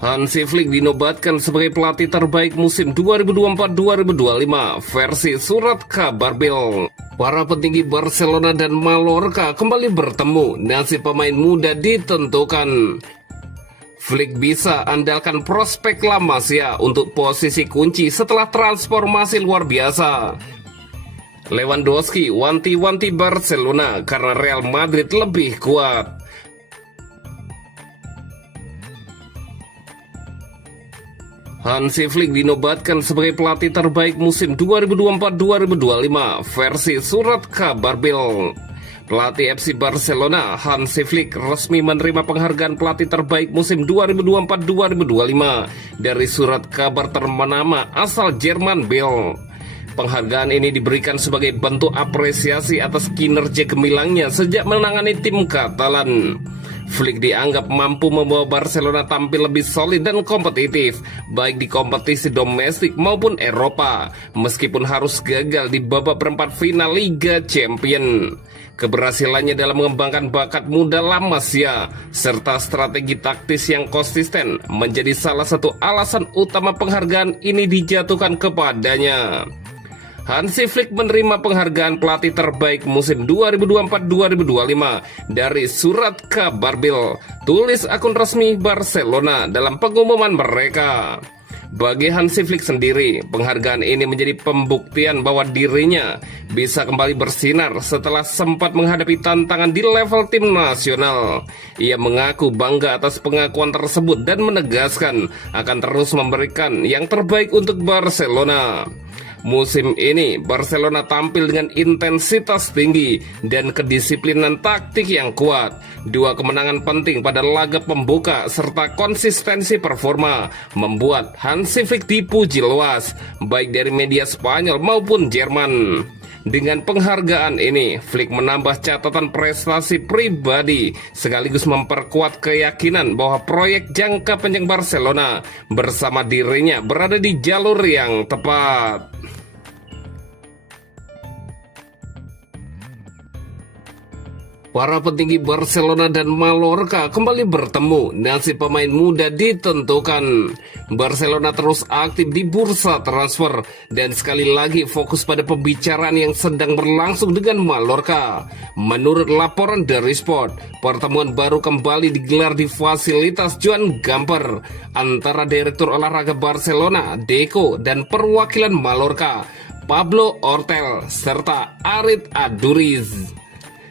Hansi Flick dinobatkan sebagai pelatih terbaik musim 2024-2025 versi surat kabar Bill. Para petinggi Barcelona dan Mallorca kembali bertemu, nasib pemain muda ditentukan. Flick bisa andalkan prospek La Masia untuk posisi kunci setelah transformasi luar biasa. Lewandowski wanti-wanti Barcelona karena Real Madrid lebih kuat. Hansi Flick dinobatkan sebagai pelatih terbaik musim 2024-2025 versi surat kabar Bill. Pelatih FC Barcelona, Hansi Flick, resmi menerima penghargaan pelatih terbaik musim 2024-2025 dari surat kabar ternama asal Jerman Bill. Penghargaan ini diberikan sebagai bentuk apresiasi atas kinerja gemilangnya sejak menangani tim Katalan. Flick dianggap mampu membawa Barcelona tampil lebih solid dan kompetitif, baik di kompetisi domestik maupun Eropa, meskipun harus gagal di babak perempat final Liga Champions. Keberhasilannya dalam mengembangkan bakat muda La Masia, serta strategi taktis yang konsisten, menjadi salah satu alasan utama penghargaan ini dijatuhkan kepadanya. Hansi Flick menerima penghargaan pelatih terbaik musim 2024-2025 dari surat kabar Bill, tulis akun resmi Barcelona dalam pengumuman mereka. Bagi Hansi Flick sendiri, penghargaan ini menjadi pembuktian bahwa dirinya bisa kembali bersinar setelah sempat menghadapi tantangan di level tim nasional. Ia mengaku bangga atas pengakuan tersebut dan menegaskan akan terus memberikan yang terbaik untuk Barcelona. Musim ini, Barcelona tampil dengan intensitas tinggi dan kedisiplinan taktik yang kuat. Dua kemenangan penting pada laga pembuka serta konsistensi performa membuat Hansi Flick dipuji luas, baik dari media Spanyol maupun Jerman. Dengan penghargaan ini, Flick menambah catatan prestasi pribadi sekaligus memperkuat keyakinan bahwa proyek jangka panjang Barcelona bersama dirinya berada di jalur yang tepat. Para petinggi Barcelona dan Mallorca kembali bertemu, nasib pemain muda ditentukan. Barcelona terus aktif di bursa transfer dan sekali lagi fokus pada pembicaraan yang sedang berlangsung dengan Mallorca. Menurut laporan dari Sport, pertemuan baru kembali digelar di fasilitas Joan Gamper antara Direktur Olahraga Barcelona, Deco, dan perwakilan Mallorca, Pablo Ortel, serta Arit Aduriz.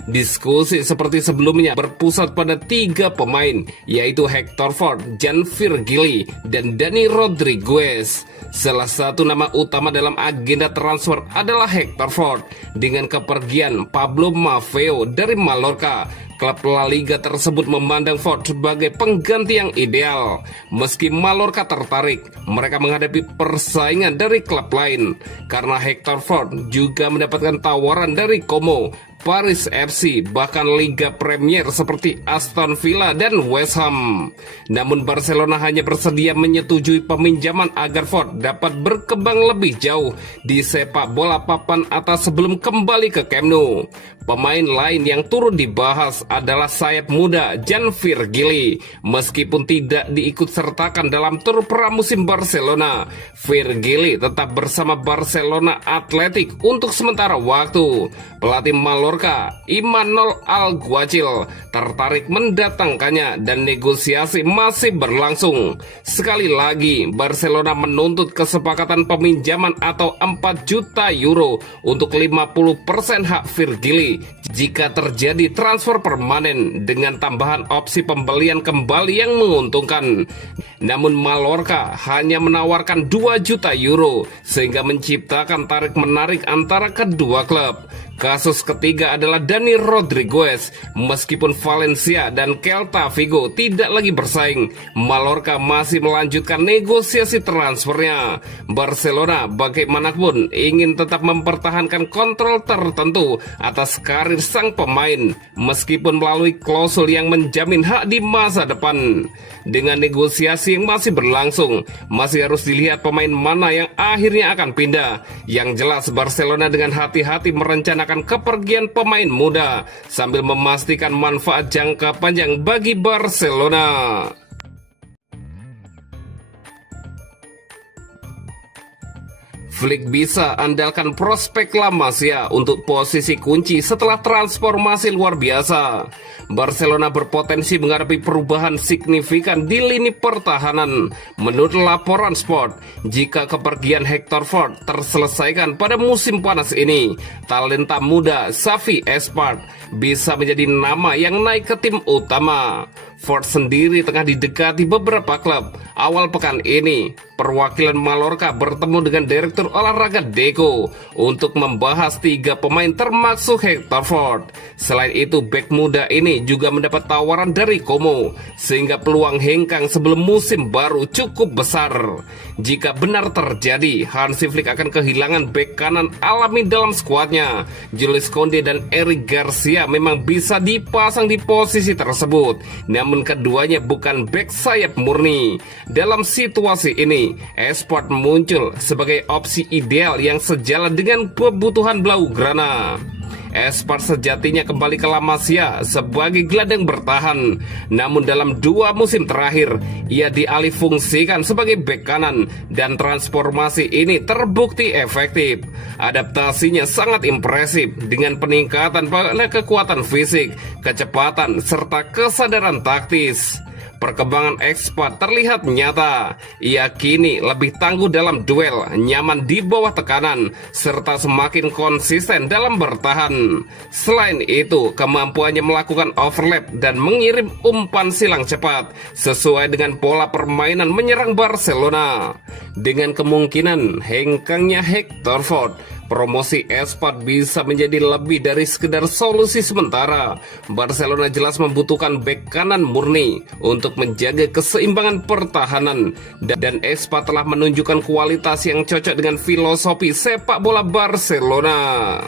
Diskusi seperti sebelumnya berpusat pada tiga pemain, yaitu Hector Fort, Jan Virgili, dan Dani Rodriguez. Salah satu nama utama dalam agenda transfer adalah Hector Fort. Dengan kepergian Pablo Maffeo dari Mallorca, klub La Liga tersebut memandang Fort sebagai pengganti yang ideal. Meski Mallorca tertarik, mereka menghadapi persaingan dari klub lain, karena Hector Fort juga mendapatkan tawaran dari Como, Paris FC, bahkan Liga Premier seperti Aston Villa dan West Ham. Namun Barcelona hanya bersedia menyetujui peminjaman agar Fort dapat berkembang lebih jauh di sepak bola papan atas sebelum kembali ke Camp Nou. Pemain lain yang turut dibahas adalah sayap muda Jan Virgili. Meskipun tidak diikut sertakan dalam tur pramusim Barcelona, Virgili tetap bersama Barcelona Athletic untuk sementara waktu. Pelatih Mallorca, Imanol Alguacil, tertarik mendatangkannya dan negosiasi masih berlangsung. Sekali lagi, Barcelona menuntut kesepakatan peminjaman atau 4 juta euro untuk 50% hak Virgili jika terjadi transfer permanen dengan tambahan opsi pembelian kembali yang menguntungkan. Namun Mallorca hanya menawarkan 2 juta euro sehingga menciptakan tarik-menarik antara kedua klub. Kasus ketiga adalah Dani Rodriguez. Meskipun Valencia dan Celta Vigo tidak lagi bersaing, Mallorca masih melanjutkan negosiasi transfernya. Barcelona bagaimanapun ingin tetap mempertahankan kontrol tertentu atas karir sang pemain, meskipun melalui klausul yang menjamin hak di masa depan. Dengan negosiasi yang masih berlangsung, masih harus dilihat pemain mana yang akhirnya akan pindah. Yang jelas Barcelona dengan hati-hati merencanakan kepergian pemain muda sambil memastikan manfaat jangka panjang bagi Barcelona. Flick bisa andalkan prospek La Masia untuk posisi kunci setelah transformasi luar biasa. Barcelona berpotensi menghadapi perubahan signifikan di lini pertahanan. Menurut laporan Sport, jika kepergian Hector Ford terselesaikan pada musim panas ini, talenta muda Xavi Espart bisa menjadi nama yang naik ke tim utama. Ford sendiri tengah didekati beberapa klub. Awal pekan ini, perwakilan Mallorca bertemu dengan Direktur Olahraga Deco untuk membahas 3 pemain termasuk Hector Ford. Selain itu, bek muda ini juga mendapat tawaran dari Como, sehingga peluang hengkang sebelum musim baru cukup besar. Jika benar terjadi, Hansi Flick akan kehilangan bek kanan alami dalam skuadnya. Jules Koundé dan Eric Garcia memang bisa dipasang di posisi tersebut, namun keduanya bukan bek sayap murni. Dalam situasi ini, Esport muncul sebagai opsi ideal yang sejalan dengan kebutuhan Blaugrana. Esport sejatinya kembali ke La Masia sebagai gelandang bertahan, namun dalam 2 musim terakhir ia dialihfungsikan sebagai bek kanan dan transformasi ini terbukti efektif. Adaptasinya sangat impresif dengan peningkatan pada kekuatan fisik, kecepatan, serta kesadaran taktis. Perkembangan Esport terlihat nyata. Ia kini lebih tangguh dalam duel, nyaman di bawah tekanan, serta semakin konsisten dalam bertahan. Selain itu, kemampuannya melakukan overlap dan mengirim umpan silang cepat sesuai dengan pola permainan menyerang Barcelona. Dengan kemungkinan hengkangnya Hector Ford, promosi Esport bisa menjadi lebih dari sekedar solusi sementara. Barcelona jelas membutuhkan bek kanan murni untuk menjaga keseimbangan pertahanan, dan Esport telah menunjukkan kualitas yang cocok dengan filosofi sepak bola Barcelona.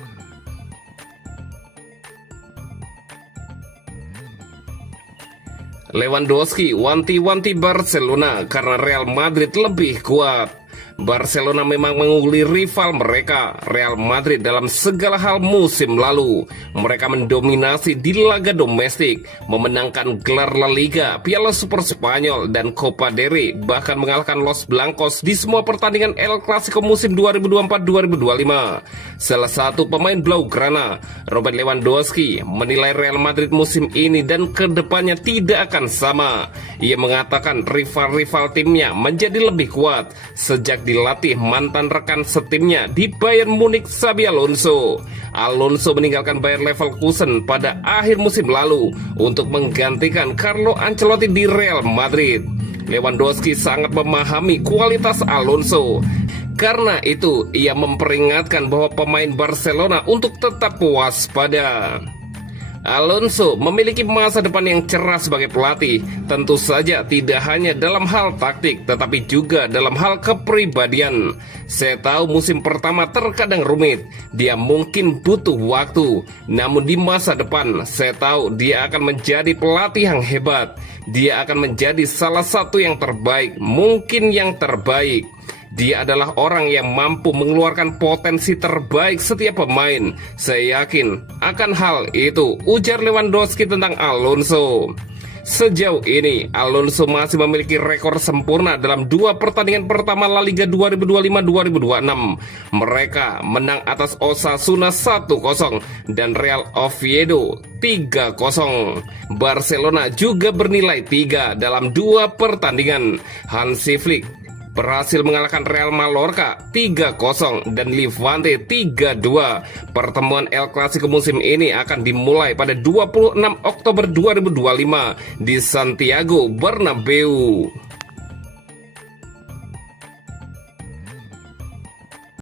Lewandowski wanti-wanti Barcelona karena Real Madrid lebih kuat. Barcelona memang mengungguli rival mereka, Real Madrid, dalam segala hal musim lalu. Mereka mendominasi di laga domestik, memenangkan gelar La Liga, Piala Super Spanyol, dan Copa del Rey, bahkan mengalahkan Los Blancos di semua pertandingan El Clasico musim 2024-2025. Salah satu pemain Blaugrana, Robert Lewandowski, menilai Real Madrid musim ini dan kedepannya tidak akan sama. Ia mengatakan rival-rival timnya menjadi lebih kuat sejak dilatih mantan rekan setimnya di Bayern Munich, Xabi Alonso. Alonso meninggalkan Bayer Leverkusen pada akhir musim lalu untuk menggantikan Carlo Ancelotti di Real Madrid. Lewandowski sangat memahami kualitas Alonso. Karena itu, ia memperingatkan bahwa pemain Barcelona untuk tetap waspada. Alonso memiliki masa depan yang cerah sebagai pelatih, tentu saja tidak hanya dalam hal taktik, tetapi juga dalam hal kepribadian. Saya tahu musim pertama terkadang rumit, dia mungkin butuh waktu, namun di masa depan saya tahu dia akan menjadi pelatih yang hebat. Dia akan menjadi salah satu yang terbaik, mungkin yang terbaik. Dia adalah orang yang mampu mengeluarkan potensi terbaik setiap pemain. Saya yakin akan hal itu, ujar Lewandowski tentang Alonso. Sejauh ini, Alonso masih memiliki rekor sempurna dalam 2 pertandingan pertama La Liga 2025-2026. Mereka menang atas Osasuna 1-0 dan Real Oviedo 3-0. Barcelona juga bernilai 3 dalam 2 pertandingan. Hansi Flick berhasil mengalahkan Real Mallorca 3-0 dan Levante 3-2. Pertemuan El Clasico musim ini akan dimulai pada 26 Oktober 2025 di Santiago Bernabeu.